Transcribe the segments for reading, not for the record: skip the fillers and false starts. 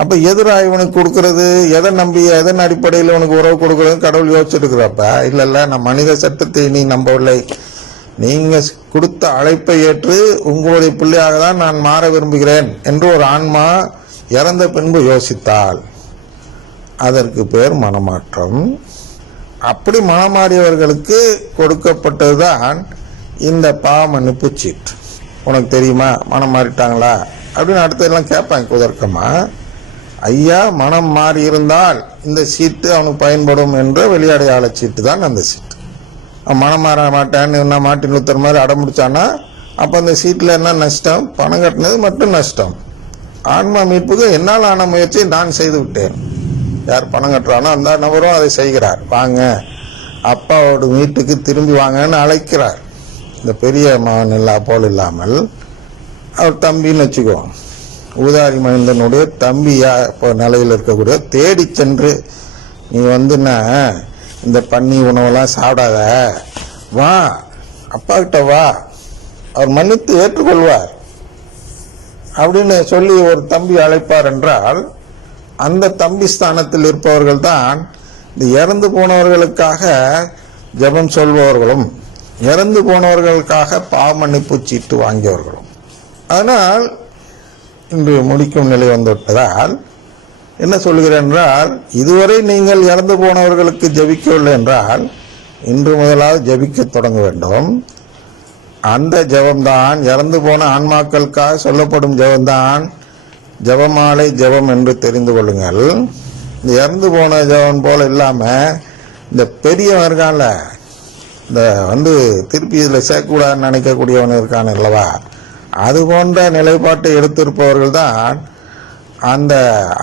அப்ப எதிராக இவனுக்கு கொடுக்கறது, எதை நம்பி எதன் அடிப்படையில் இவனுக்கு உறவு கொடுக்கறது கடவுள் யோசிச்சிருக்கிறப்ப, இல்ல நான் மனித சட்டத்தை நீ நம்பவில்லை, நீங்க கொடுத்த அழைப்பை ஏற்று உங்களுடைய பிள்ளையாக தான் நான் மாற விரும்புகிறேன் என்று ஒரு ஆன்மா இறந்த பின்பு யோசித்தால் அதற்கு பேர் மனமாற்றம். அப்படி மனமாறியவர்களுக்கு கொடுக்கப்பட்டதுதான் இந்த பாவ மன்னிப்பு சீட்டு. உனக்கு தெரியுமா மனம் மாறிட்டாங்களா அப்படின்னு அடுத்ததெல்லாம் கேட்பாங்க குதர்க்கமா. ஐயா மனம் மாறி இருந்தால் இந்த சீட்டு அவனுக்கு பயன்படும் என்ற வெளியடையாள சீட்டு தான் அந்த சீட்டு. மனம் மாற மாட்டேன்னு மார்ட்டின் லூத்தர் மாதிரி அடம்பிடிச்சானா அப்போ அந்த சீட்டில் என்ன நஷ்டம்? பணம் கட்டினது மட்டும் நஷ்டம். ஆன்மா மீட்புக்கு என்னால் ஆன முயற்சியை நான் செய்து விட்டேன். யார் பணம் கட்டுறானோ அந்த நபரும் அதை செய்கிறார். வாங்க அப்பாவோட வீட்டுக்கு திரும்பி வாங்கன்னு அழைக்கிறார். இந்த பெரிய மகன் போல் இல்லாமல் அவர் தம்பின்னு வச்சுக்கோ, ஊதாரி மனிதனுடைய தம்பியா இப்போ நிலையில் இருக்கக்கூடிய தேடி சென்று நீ வந்துன்னா இந்த பன்னி உணவெல்லாம் சாப்பிடாத, வா அப்பா கிட்ட வா, அவர் மன்னித்து ஏற்றுக்கொள்வார் அப்படின்னு சொல்லி ஒரு தம்பி அழைப்பார் என்றால், அந்த தம்பி ஸ்தானத்தில் இருப்பவர்கள் தான் இந்த இறந்து போனவர்களுக்காக ஜெபம் சொல்பவர்களும் இறந்து போனவர்களுக்காக பாவ மன்னிப்பு சீட்டு வாங்கியவர்களும். அதனால் இன்று முடிக்கும் நிலை வந்துவிட்டதால் என்ன சொல்கிறேன் என்றால், இதுவரை நீங்கள் இறந்து போனவர்களுக்கு ஜெபிக்கவில்லை என்றால் இன்று முதலாவது ஜெபிக்க தொடங்க வேண்டும். அந்த ஜெபம்தான் இறந்து போன ஆன்மாக்களுக்காக சொல்லப்படும் ஜெபம்தான் ஜெபமாலை ஜெபம் என்று தெரிந்து கொள்ளுங்கள். இந்த இறந்து போன ஜெபம் போல இல்லாம இந்த பெரியவன் இருக்கான்ல, இந்த திருப்பி இதில் சேர்க்கக்கூடாதுன்னு நினைக்கக்கூடியவன் இருக்கான் அல்லவா, அது போன்ற நிலைப்பாட்டை எடுத்திருப்பவர்கள் தான் அந்த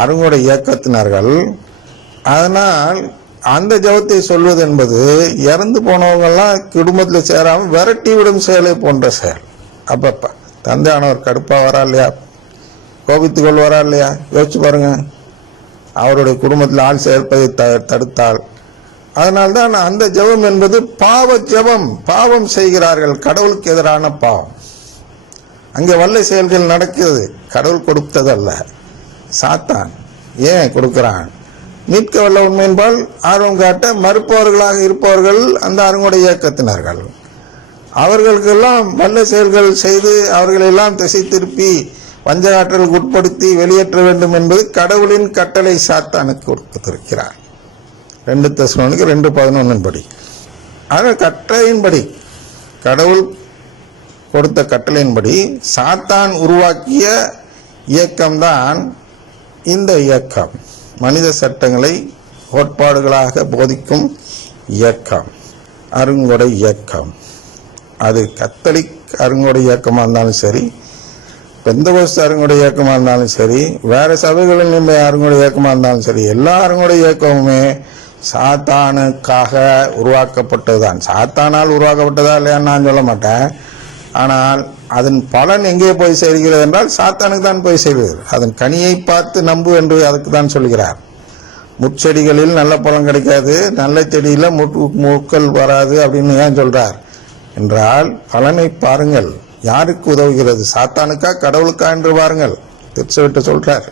அருங்கொடை இயக்கத்தினர்கள். அதனால் அந்த ஜபத்தை சொல்வது என்பது இறந்து போனவங்கெல்லாம் குடும்பத்தில் சேராமல் விரட்டி விடும் செயலை போன்ற செயல். அப்பப்ப தந்தையானவர் கடுப்பா வரா இல்லையா, கோபித்து கொள்வாரா இல்லையா, யோசிச்சு பாருங்க. அவருடைய குடும்பத்தில் ஆள் சேர்ப்பதை தடுத்தால். அதனால்தான் அந்த ஜபம் என்பது பாவ ஜபம். பாவம் செய்கிறார்கள், கடவுளுக்கு எதிரான பாவம். அங்கே வல்ல செயல்கள் நடக்கிறது, கடவுள் கொடுத்ததல்ல, சாத்தான் ஏன் கொடுக்கிறான்? மீட்க வல்ல உண்மையின்பால் ஆர்வம் காட்ட மறுப்பவர்களாக இருப்பவர்கள் அந்த அருங்கொடை இயக்கத்தினர்கள். அவர்களுக்கெல்லாம் வல்ல செயல்கள் செய்து அவர்களெல்லாம் திசை திருப்பி வஞ்சகாற்றலுக்கு உட்படுத்தி வெளியேற்ற வேண்டும் என்பது கடவுளின் கட்டளை சாத்தானுக்கு கொடுத்திருக்கிறார். 2 தெசலோனிக்கர் 2:11 படி. ஆக கட்டளையின்படி, கடவுள் கொடுத்த கட்டளையின்படி சாத்தான் உருவாக்கிய இயக்கம்தான் இந்த இயக்கம். மனித சட்டங்களை கோட்பாடுகளாக போதிக்கும் இயக்கம், அருங்கொடை இயக்கம். அது கத்தலிக் அருங்கொடை இயக்கமாக இருந்தாலும் சரி, பெந்தகோஸ்து அருங்கொடை இயக்கமாக இருந்தாலும் சரி, வேற சபைகளின் அருங்கொடை இயக்கமாக இருந்தாலும் சரி, எல்லா அருங்கொடை இயக்கமுமே சாத்தானுக்காக உருவாக்கப்பட்டதுதான். சாத்தானால் உருவாக்கப்பட்டதா இல்லையான்னு நான் சொல்ல மாட்டேன். ஆனால் அதன் பலன் எங்கே போய் சேர்கிறது என்றால் சாத்தானுக்கு தான் போய் சேர்கிறது. அதன் கனியை பார்த்து நம்பு என்று அதுக்கு தான் சொல்கிறார். முட்செடிகளில் நல்ல பலன் கிடைக்காது, நல்ல செடியில முட்கள் வராது அப்படின்னு ஏன் சொல்றார் என்றால், பலனை பாருங்கள். யாருக்கு உதவுகிறது? சாத்தானுக்கா கடவுளுக்கா என்று பாருங்கள். திருச்சபைட்ட சொல்றார்.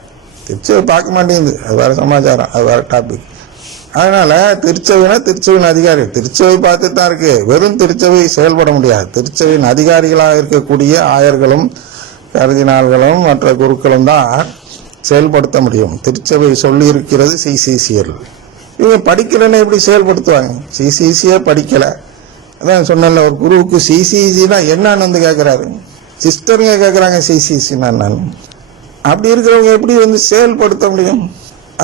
திருச்சபை பார்க்க மாட்டேங்குது, அது வேற சமாச்சாரம், அது வேற டாபிக். அதனால திருச்சபையின் அதிகாரி திருச்சபை பார்த்துட்டு தான் இருக்கு. வெறும் திருச்சபை செயல்பட முடியாது. திருச்சபையின் அதிகாரிகளாக இருக்கக்கூடிய ஆயர்களும் கர்தினால்களும் மற்ற குருக்களும் தான் செயல்படுத்த முடியும். திருச்சபை சொல்லி இருக்கிறது சிசிசிஎல். இவங்க படிக்கலன்னு எப்படி செயல்படுத்துவாங்க? சிசிசியே படிக்கல. அதான் சொன்ன ஒரு குருவுக்கு சிசிசினா என்னன்னு கேட்கிறாரு. சிஸ்டருங்க கேட்கறாங்க சிசிசினா என்னன்னு. அப்படி இருக்கிறவங்க எப்படி செயல்படுத்த முடியும்?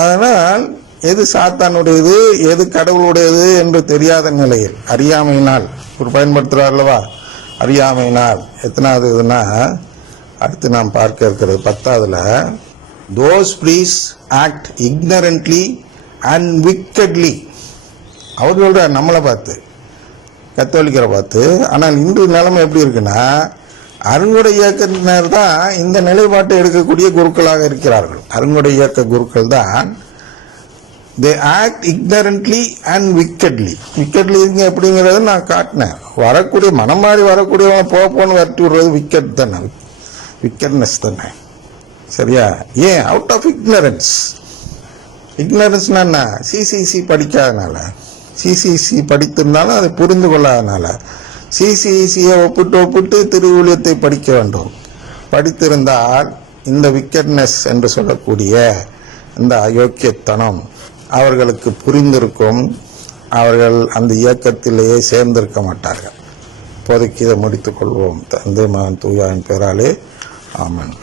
அதனால் எது சாத்தானுடையது எது கடவுளுடையது என்று தெரியாத நிலையில் அறியாமையினால் ஒரு பயன்படுத்துறார் அல்லவா, அறியாமையினால். எத்தனாவது இதுனா அடுத்து நாம் பார்க்க இருக்கிறது 10வதுல, those priests act ignorantly and wickedly. அவர் சொல்றார் நம்மளை பார்த்து, கத்தோலிக்கரை பார்த்து. ஆனால் இன்று நிலைமை எப்படி இருக்குன்னா, அருங்கொடை இயக்கத்தினர் தான் இந்த நிலைப்பாட்டை எடுக்கக்கூடிய குருக்களாக இருக்கிறார்கள். அருங்கொடை இயக்க குருக்கள் தான் they act ignorantly and wickedly. wickedly எப்படிங்கிறத நான் காட்டினேன். வரக்கூடிய மனம் மாறி வரக்கூடியவங்க போன்னு விரட்டி விடுறது விக்கெட் தானே, விக்கெட்னஸ் தானே. சரியா? ஏன்? Out of ignorance. இக்னரன்ஸ்னா என்ன? சிசிசி படிக்காதனால, சிசிசி படித்திருந்தாலும் அதை புரிந்து கொள்ளாதனால. சிசிசியை ஒப்பிட்டு திருவுளியத்தை படிக்க வேண்டும். படித்திருந்தால் இந்த விக்கெட்னஸ் என்று சொல்லக்கூடிய இந்த அயோக்கியத்தனம் அவர்களுக்கு புரிந்திருக்கும். அவர்கள் அந்த இயக்கத்திலேயே சேர்ந்திருக்க மாட்டார்கள். இப்போதைக்கு இதை முடித்துக் கொள்வோம். தந்தை மகன் தூயாவின் பெயராலே ஆமென்.